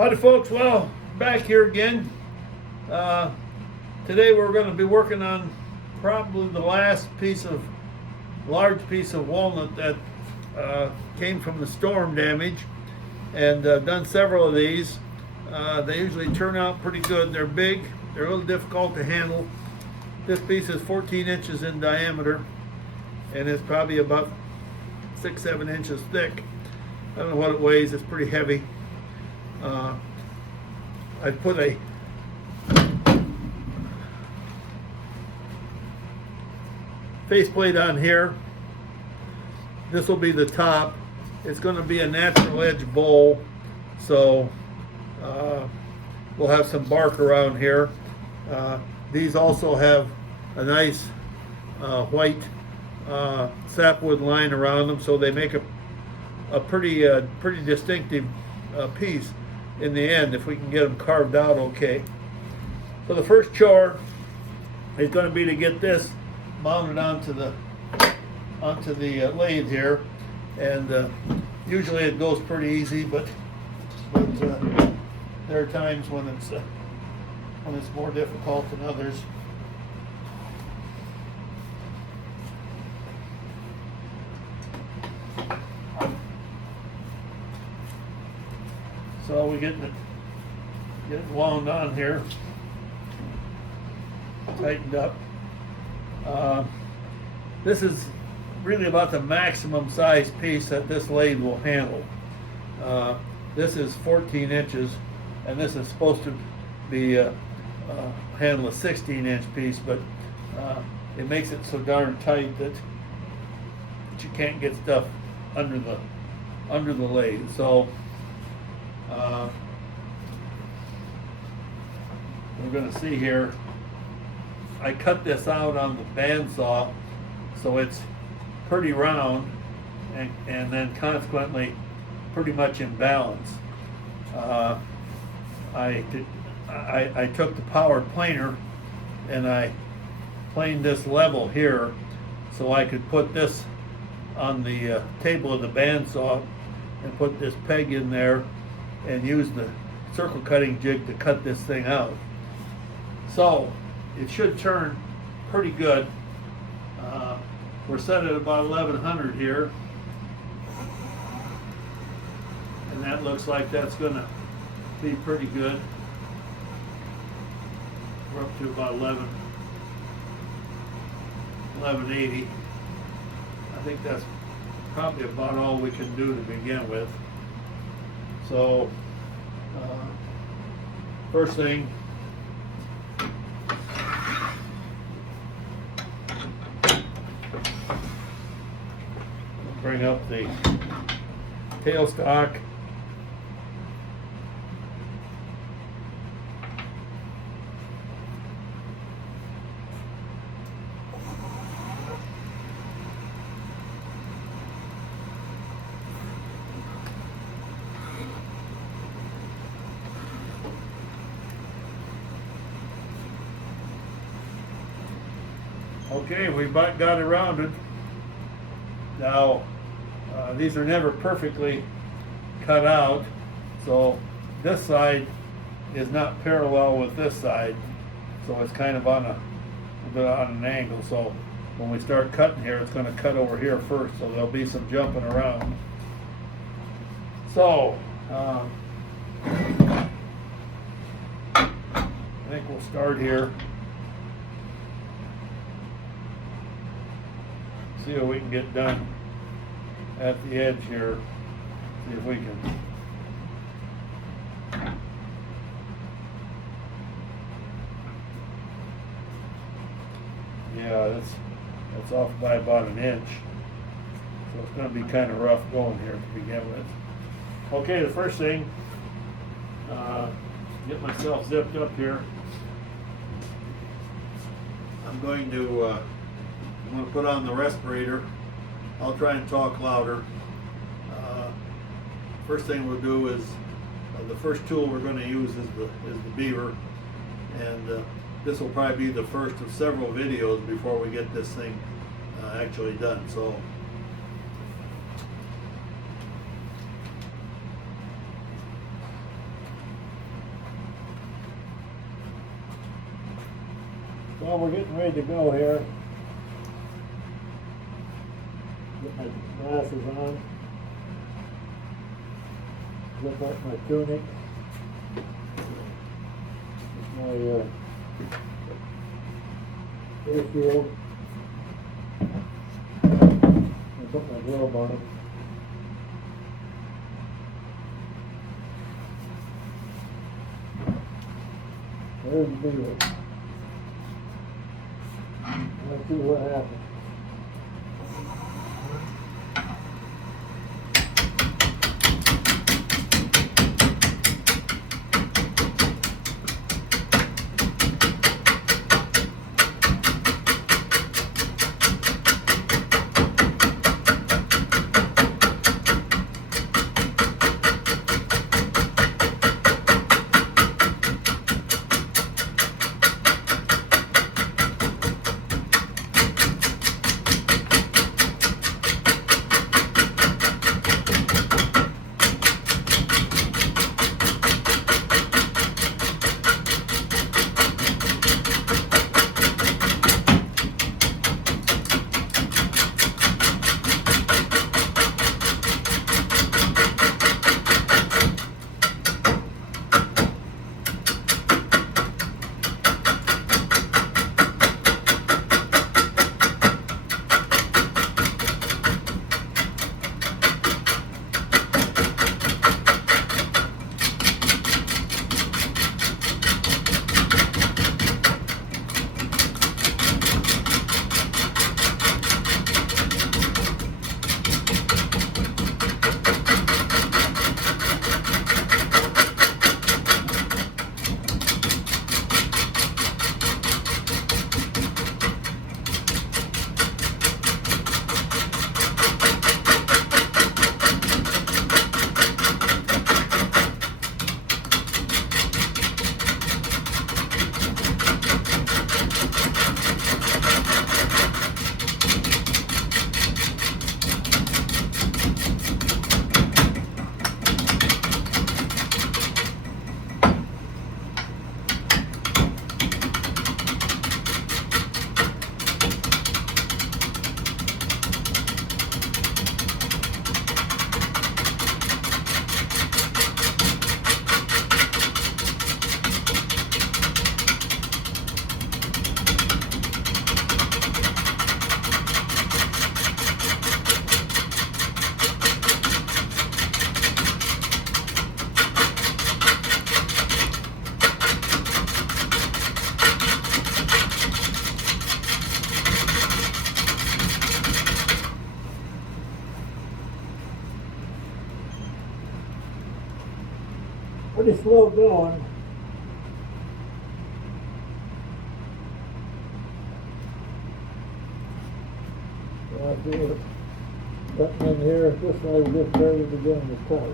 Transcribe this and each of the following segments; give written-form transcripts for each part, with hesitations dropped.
Howdy folks, well, back here again. Today we're going to be working on probably the last large piece of walnut that came from the storm damage, and done several of these. They usually turn out pretty good. They're big, they're a little difficult to handle. This piece is 14 inches in diameter and it's probably about 6-7 inches thick. I don't know what it weighs, it's pretty heavy. I put a faceplate on here. This will be the top. It's going to be a natural edge bowl, so we'll have some bark around here. These also have a nice white sapwood line around them, so they make a pretty distinctive piece in the end if we can get them carved out okay. So the first chore is going to be to get this mounted onto the lathe here, and usually it goes pretty easy, but there are times when it's more difficult than others. So we get it wound on here, tightened up. This is really about the maximum size piece that this lathe will handle. This is 14 inches, and this is supposed to be handle a 16-inch piece, but it makes it so darn tight that you can't get stuff under the lathe. So we're going to see here. I cut this out on the bandsaw, so it's pretty round and then consequently pretty much in balance. I took the power planer and I planed this level here so I could put this on the table of the bandsaw and put this peg in there and use the circle cutting jig to cut this thing out. So it should turn pretty good. We're set at about 1100 here, and that looks like that's going to be pretty good. We're up to about 1180. I think that's probably about all we can do to begin with. So first thing, bring up the tailstock. Okay, we about got it rounded. Now, these are never perfectly cut out, so this side is not parallel with this side, so it's kind of on a bit on an angle. So when we start cutting here, it's going to cut over here first, so there'll be some jumping around. So I think we'll start here. See what we can get done at the edge here. See if we can. Yeah, that's off by about an inch. So it's going to be kind of rough going here to begin with. Okay, the first thing, get myself zipped up here. I'm going to put on the respirator. I'll try and talk louder. First thing we'll do is the first tool we're going to use is the beaver, and this will probably be the first of several videos before we get this thing actually done. So Well, we're getting ready to go here. Get my glasses on. Zip up my tunic. My air shield. And put my glove on it. There's the deal. Let's see what happens. Pretty slow going. So I feel it cutting in here just like we just barely beginning to cut.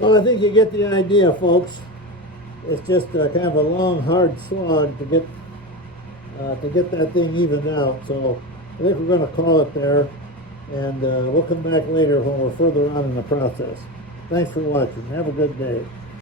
Well, I think you get the idea, folks. It's just kind of a long, hard slog to get that thing evened out. So I think we're going to call it there, and we'll come back later when we're further on in the process. Thanks for watching. Have a good day.